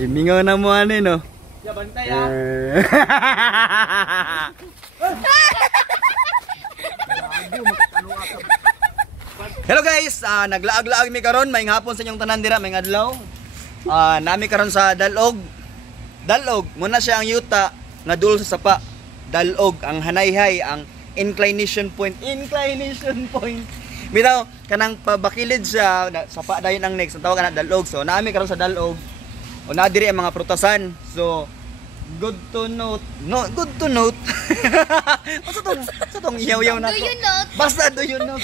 Himingaw na mo ano no? Ya, bantay ah. Hello guys, naglaag-laag mi karon, may hapon sa inyong tanan dira, may adlaw. Nami karon sa Dalog. Dalog, muna siya ang yuta nga dul sa sapa. Dalog ang hanayhay, ang inclination point. Inclination point. Bitaw kanang pabakilid siya, sapa dayon ang next. Ang tawag kana Dalog. So nami karon sa Dalog. O na diri ang mga prutasan. So good to note. No, good to note. Sa tong iyaw-iyaw na. Do you note? Basta do you know.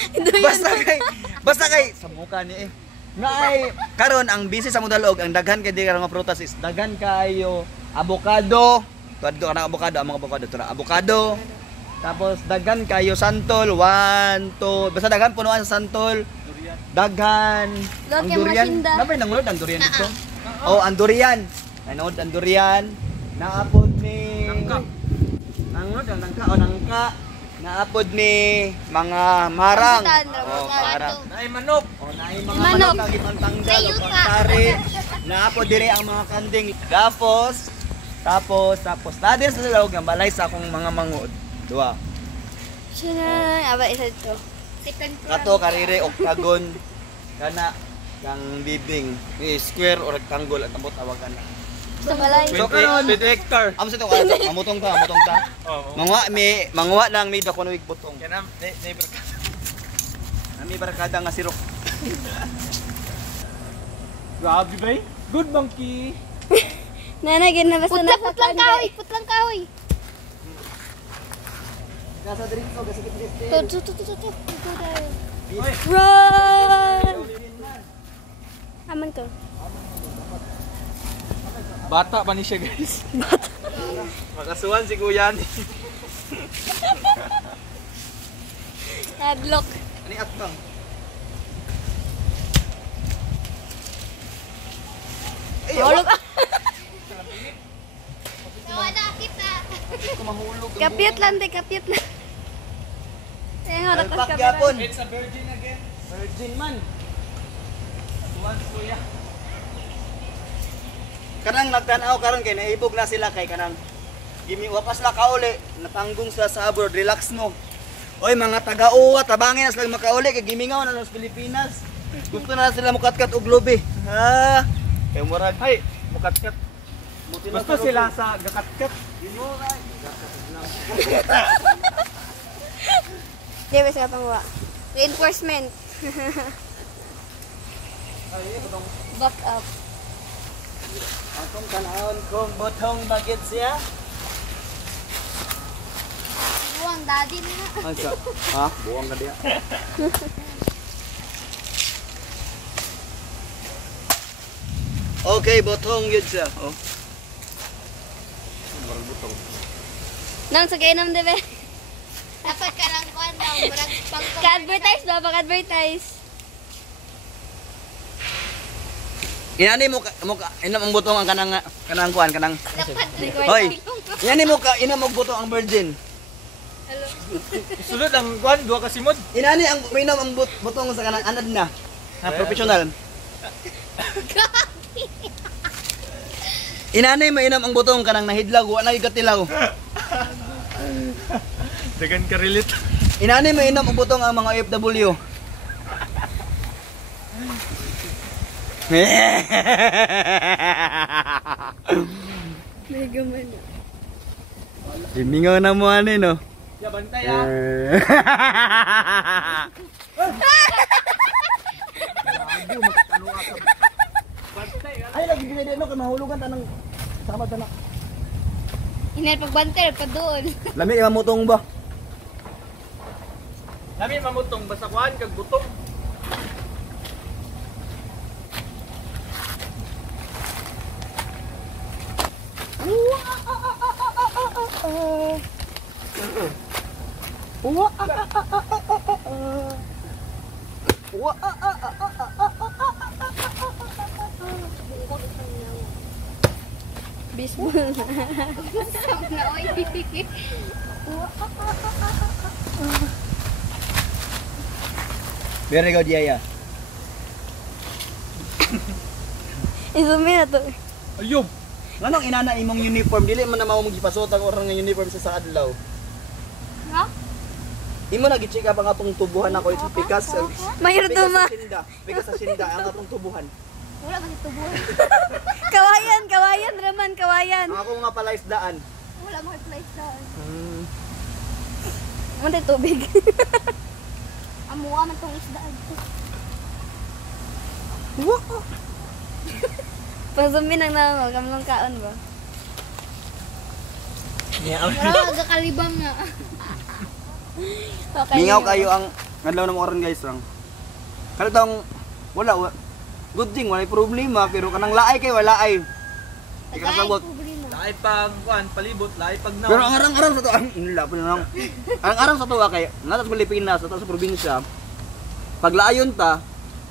Basta kay sa mukha ni eh. Nga ay karon ang busy sa Dalog, ang daghan kay diri nga prutas is daghan kayo avocado. Tuadto kanang avocado, ang mga avocado tura. Avocado. Tapos daghan kayo santol, 1 2. Basta daghan punuan sa santol. Daghan ang durian. Napay nangulod ang durian dito. Oh, ang durian. Nanood ang durian. Naapod ni nangka. Nangka. Naapod ni mga marang. Oh, marang. Naay manok. Oh, naay mga manok lagi pang tanggal o pangtari. Naapod dire ang mga kanding. Tapos na din sa Dalog ang balay sa akong mga mangod. Duwa. Sina, aba isa to. Second Kato karire octagon kana kang bibing square or rectangle at amot tawagan na. sa balay. So karon 20 hectare. amo sa to mamutong ta. Oo. Mangwa lang may dakunuig butong. Kanam, nay barkada. Nami barkada nga sirok. Grabe ba? Good monkey. Nanagin na basta na sa putlang kahoy. Kasa diri ko gasikit diri. To. Oy. Run! Aman ko. Bata pa ni siya, guys. Makasuhan si Kuya ni. Headlock. Ani atbang. Mahulog. Wala kita. Ko mahulog. Kapit lang. Ayun, rakas Alpak ka yapon. It's a virgin again. Virgin man. Kasuhan si Kuya. Kanang nagtanaw karon kay naibog na sila kay kanang gimiwakas la kauli, natanggong sila sa abroad, relax no. Oy mga taga-uwa, tabangin na sila makauli kay gimingaw na sa Pilipinas. Gusto na sila mukatkat og lobe. Ha? Kay murag Ay, mukatkat. Gusto sila sa gakatkat. Di ba sila pangwa? Reinforcement. Back up. Akong kanahon kong botong bagit siya. Buang daddy na. Asa? Ha? Buwang ka diya. Okay, botong yun siya. Oh. Marang botong. Nang sa kainom, di ba? Dapat ka lang kuhan daw. Murag pang Ka-advertise ba? Pag-advertise. Inani mo inam ang botong ang kanang kuan kanang. dapat. Hoy. Inani mo ka inam og botong ang virgin. Sulod ang kuan, duha ka simod. Inani ang minom ang botong sa kanang anad na. Ha, professional. Inani mo inam ang botong kanang nahidlaw wa na gatilaw. Dagan ka relate. Inani mo inom ang botong ang mga OFW. May gaman na. Himingaw na mo ano no? Ya, bantay ah. Bantay ah. Ay lagi gina no kay mahulugan tanang sama tanang. Inal pagbanter pa doon. Lami kay mamutong ba? Lami mamutong basta kuan kag butong. Baseball. Na oy. Very good, Yaya. Izumin na to. Ayun. Nganong inana imong uniform dili man na mao magipasuot ang orang nga uniform sa adlaw. Ha? Imo na gi-check up ang atong tubuhan ako ito pikas. Mayroon tuma. Pikas sa sinda ang atong tubuhan. Wala ba ito buhay? Kawayan raman, kawayan. Ang ako nga pala isdaan. Wala mo i-place doon. Mantay tubig. Amuha man tong isdaan. Pagsumin ang nango, kamlang kaon ba? Wala magakalibang nga. Okay. Mingaw kayo ang adlaw ng oran guys ang. Kanang wala good thing wala problema pero kanang laay kay wala ay. Di ka sabot. Laay pag kuan palibot, laay pag naw. Pero ang arang-arang sa to ang inla pa nang. Ang arang sa to kay nasa sa Pilipinas sa probinsya. Pag laayon ta,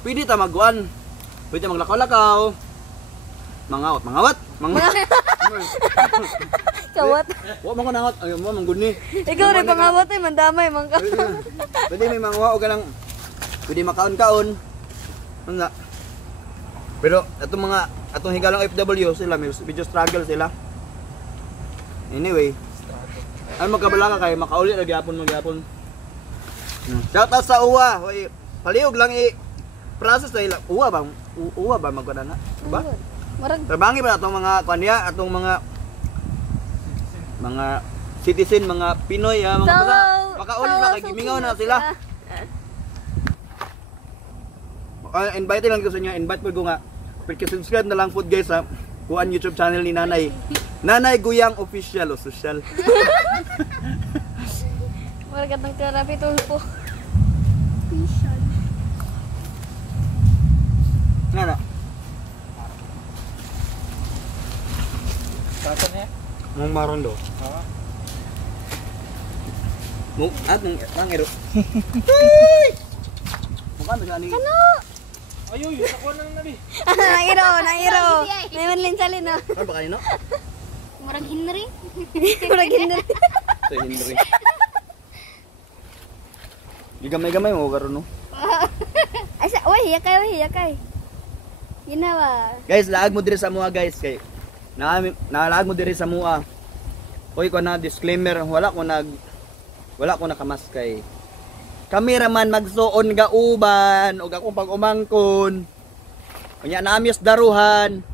pwede ta magkuan. Pwede maglakaw-lakaw. Mangawat. Kawat. Wa man ko nangot, ayo mo mangguni. Ikaw rin pangawat eh, mandamay man ka. Pwede may mangwa o ganang pwede makaon-kaon. Ano pero atong higalang FW sila medyo struggle sila. Anyway, ay magkabala ka kay makauli ra gyapon. Shout out sa uwa. Hoy, palihog lang process sa ila. Uwa ba magkana na? Diba? Marag Trabangi ba atong mga kanya, atong mga citizen, mga Pinoy, mga basa. Makauli ba kay gimingaw na sila. Invite lang ko sa inyo, invite po ko nga. Subscribe na lang po guys sa kuan YouTube channel ni Nanay. Nanay Guyang Official o Social. marag atong therapy tulpo. Nga na. Kasan niya? Mong maron do. Ha? Mo ang ero. Mukha mo siya ni. Ayoy, ako nang nabi. Nairo. May manlin salin na. Ano ba kanino? Murag Henry. Marag hindi. Sa Henry. Gamay-gamay mo karon no. Ay sa, wah, hiyakay. Ginawa. Guys, laag mo diri sa mua guys kay. Nalaag mo diri sa mua. Hoy ko na disclaimer, wala ko nakamas kay. Kameraman magsuon ga uban ug akong pag-umangkon. Unya naamyos daruhan.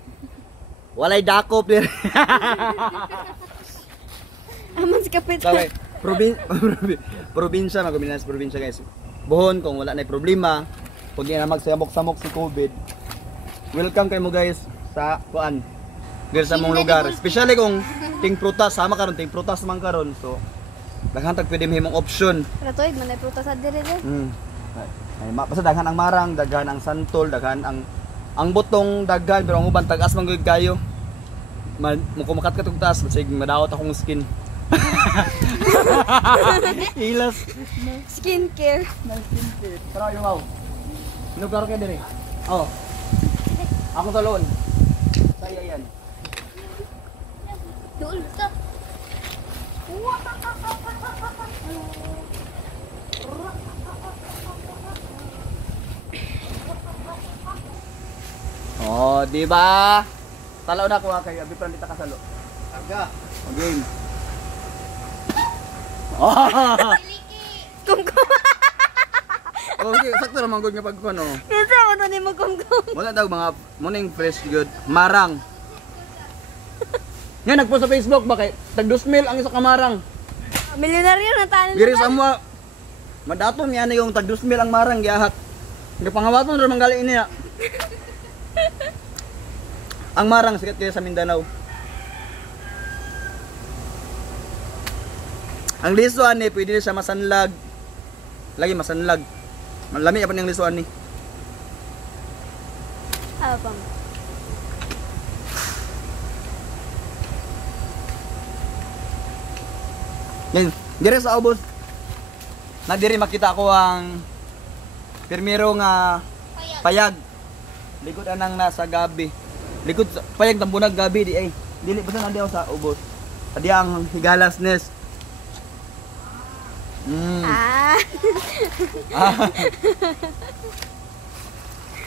Walay dakop diri. Aman si kapit. Sabi, probinsya guys. Buhon kung wala na problema, kung di na magsamok-samok si COVID. Welcome kayo mo guys sa kuan. Diri sa mong lugar, especially kung ting prutas sama karon, ting prutas man karon. So, daghan tag pwede mahimong option. Ratoid man ay prutas sa dire din. Ay mapasa daghan ang marang, daghan ang santol, daghan ang butong daghan pero ang uban tag-as man gyud kayo. Mukumakat ka tug taas, basig madawat akong skin. Ilas Skincare. pero ayo wow. Lugar ka dire. Oh. Ako sa loon. Saya yan. Doon ka. Oh, di ba? Talaw na ko kay abi pa dita kasalo. Aga. Game. Oh. Kumkum. Okay, sakto ra manggod nga pagkuno. Kinsa mo to nimo kumkum? Wala daw mga morning fresh good. Marang. Nga nagpost sa Facebook ba kay tag 2,000 ang isa ka marang. Milyonaryo na tanan. Diri sa mo madaton niya na yung tag 2,000 ang marang giahak. Nga pangawaton ra manggali niya. Ang marang sikat kaya sa Mindanao. Ang lisuan ni pwede siya masanlag. Lagi masanlag. Malami pa niyang lisuan ni. Apam. Yan, dire sa ubos. Na dire makita ko ang pirmero nga payag. Likod anang nasa gabi. Likod payag tambunag gabi di ay. Dili basta na diaw sa ubos. Adi ang higalasnes. Ah.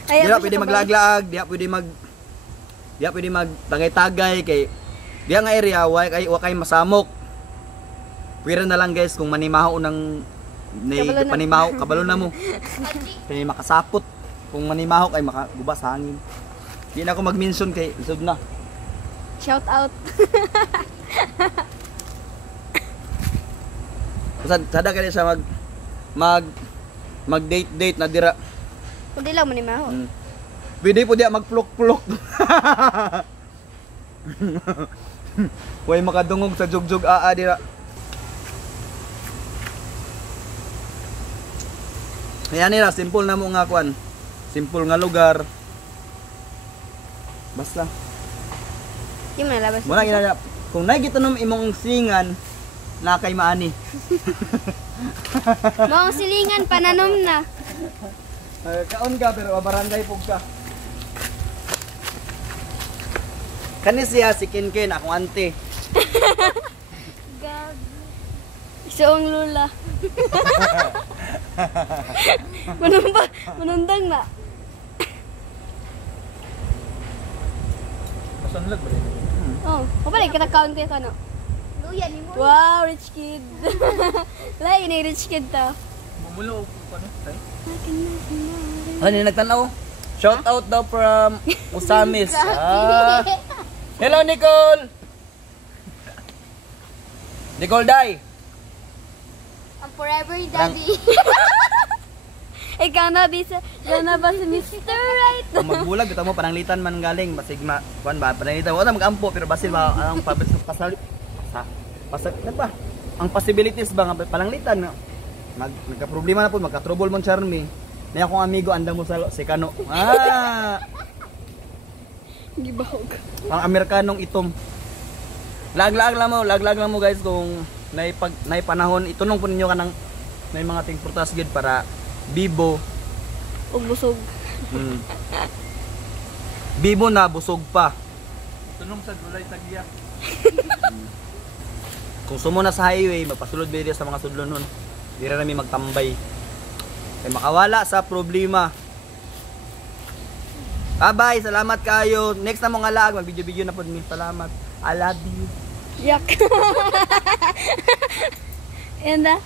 Di na pwede maglaglaag, di na pwede Diya pwede magtagay-tagay kay diya nga area wa kay masamok. Pwera na lang guys kung manimaho ng panimaho kabalo na mo. Kay makasapot. Kung manimaho kay makagubas hangin. Di na ako mag-mention kay isod na. Shout out. Sada kaya siya mag-date na dira. Kundi lang manimaho. Pwede po diya magplok-plok. Way makadungog sa jugjug dira. Ayan nila, simple na mo nga kuan. Simple nga lugar. Basta. Di mo nalabas. Muna ginala. Kung nakikita imong singan, na kay maani. Mong silingan, pananom na. Kaon ka pero barangay pug ka. Kani siya si Kinkin, akong ante. Isoong lula. Manundang na. Masanlag ba rin? Oh, kapag kita count ka no. Luya ni mo. Wow, rich kid. Lain ay rich kid to. Bumulo ko ano? Tay? Ano nagtanaw? Shout out daw from Usamis. Hello Nicole. Nicole Day. Ang forever daddy. Ikaw na ba si Mr. Right? Ang magbulag kita mo pananglitan man galing basig ma kuan ba pananglitan wala mag-ampo pero basil ba ang ba? Ang possibilities ba nga pananglitan no? Nagka-problema na po magka-trouble mon charmi. Ni akong amigo anda mo sa si Kano. Gibahog. Ang Amerikanong itom. Laglag lang mo guys kung panahon itunong po ninyo kanang may mga ting prutas gid para bibo. Ug busog. Bibo na busog pa. Tunong sa gulay tagya. Kung sumo na sa highway, magpasulod ba sa mga sudlon nun. Di rin namin magtambay. Kaya makawala sa problema. Bye-bye, salamat kayo. Next na mong alag, mag-video-video na po. Salamat. I love you. Yak. Yan na.